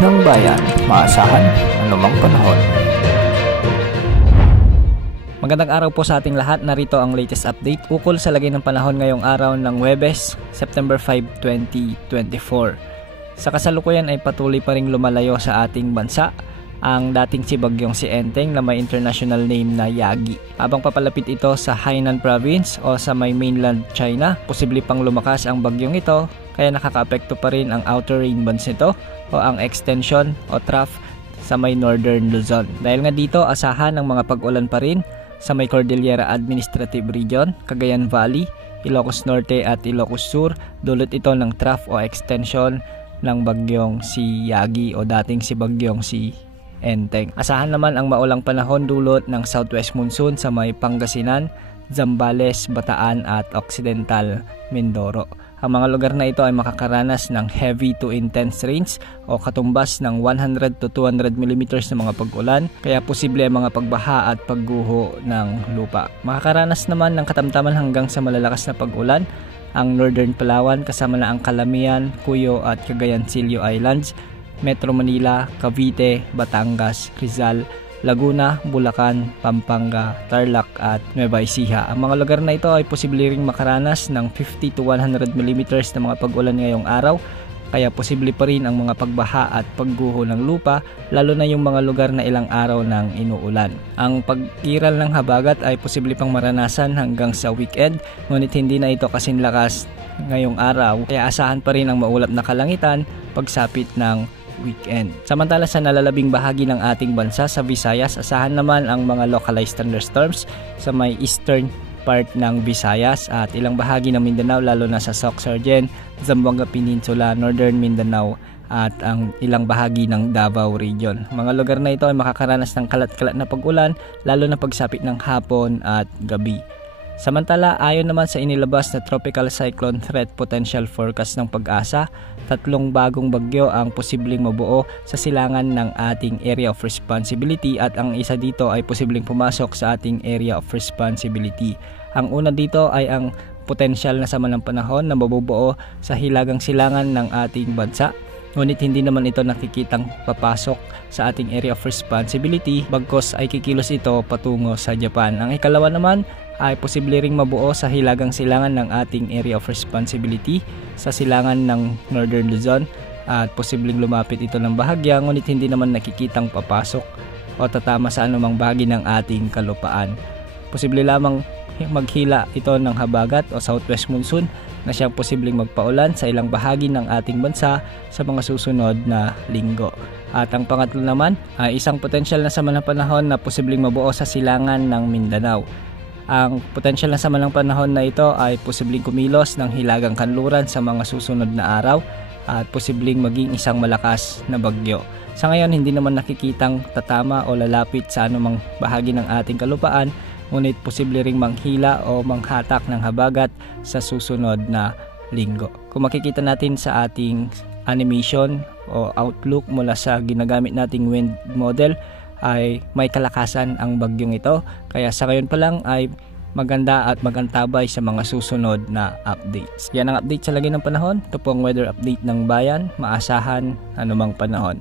ng bayan, maasahan anumang panahon. Magandang araw po sa ating lahat. Narito ang latest update ukol sa lagay ng panahon ngayong araw ng Huwebes, September 5, 2024. Sa kasalukuyan ay patuloy pa ring lumalayo sa ating bansa ang dating si bagyong si Enteng na may international name na Yagi. Habang papalapit ito sa Hainan Province o sa may mainland China, posible pang lumakas ang bagyong ito kaya nakakaapekto pa rin ang outer rain bands nito o ang extension o trough sa may northern Luzon. Dahil nga dito, asahan ng mga pag-ulan pa rin sa may Cordillera Administrative Region, Cagayan Valley, Ilocos Norte at Ilocos Sur, dulot ito ng trough o extension ng bagyong si Yagi o dating si bagyong si Enteng. Asahan naman ang maulang panahon dulot ng southwest monsoon sa may Pangasinan, Zambales, Bataan at Occidental Mindoro. Ang mga lugar na ito ay makakaranas ng heavy to intense rains o katumbas ng 100 to 200 mm na mga pag-ulan, kaya posible ang mga pagbaha at pagguho ng lupa. Makakaranas naman ng katamtaman hanggang sa malalakas na pag-ulan ang Northern Palawan kasama na ang Calamian, Cuyo at Cagayancillo Islands, Metro Manila, Cavite, Batangas, Rizal, Laguna, Bulacan, Pampanga, Tarlac at Nueva Ecija. Ang mga lugar na ito ay posible ring makaranas ng 50 to 100 mm na mga pag-ulan ngayong araw, kaya posible pa rin ang mga pagbaha at pagguho ng lupa, lalo na yung mga lugar na ilang araw nang inuulan. Ang pag-iral ng habagat ay posible pang maranasan hanggang sa weekend, ngunit hindi na ito kasing lakas ngayong araw, kaya asahan pa rin ang maulap na kalangitan pagsapit ng weekend. Samantala sa nalalabing bahagi ng ating bansa sa Visayas, asahan naman ang mga localized thunderstorms sa may eastern part ng Visayas at ilang bahagi ng Mindanao, lalo na sa Sorsogon, Zamboanga Peninsula, Northern Mindanao at ang ilang bahagi ng Davao Region. Mga lugar na ito ay makakaranas ng kalat-kalat na pag-ulan, lalo na pagsapit ng hapon at gabi. Samantala, ayon naman sa inilabas na Tropical Cyclone Threat Potential Forecast ng Pag-asa, 3 bagong bagyo ang posibleng mabuo sa silangan ng ating Area of Responsibility at ang isa dito ay posibleng pumasok sa ating Area of Responsibility. Ang una dito ay ang potensyal na sama ng panahon na mabubuo sa hilagang silangan ng ating bansa. Ngunit hindi naman ito nakikitang papasok sa ating Area of Responsibility, bagkos ay kikilos ito patungo sa Japan. Ang ikalawa naman ay posible ring mabuo sa hilagang silangan ng ating Area of Responsibility sa silangan ng Northern Luzon at posibleng lumapit ito ng bahagya, ngunit hindi naman nakikitang papasok o tatama sa anumang bahagi ng ating kalupaan. Posible lamang maghila ito ng habagat o southwest monsoon na siyang posibleng magpaulan sa ilang bahagi ng ating bansa sa mga susunod na linggo. At ang pangatlo naman ay isang potensyal na sama ng panahon na posibleng mabuo sa silangan ng Mindanao. Ang potensyal na sama ng panahon na ito ay posibleng kumilos ng hilagang kanluran sa mga susunod na araw at posibleng maging isang malakas na bagyo. Sa ngayon, hindi naman nakikitang tatama o lalapit sa anumang bahagi ng ating kalupaan, ngunit posible ring manghila o manghatak ng habagat sa susunod na linggo. Kung makikita natin sa ating animation o outlook mula sa ginagamit nating wind model, ay may kalakasan ang bagyong ito, kaya sa ngayon pa lang ay maganda at magantabay sa mga susunod na updates. Yan ang update sa lagay ng panahon. Ito po ang weather update ng bayan, maasahan anumang panahon.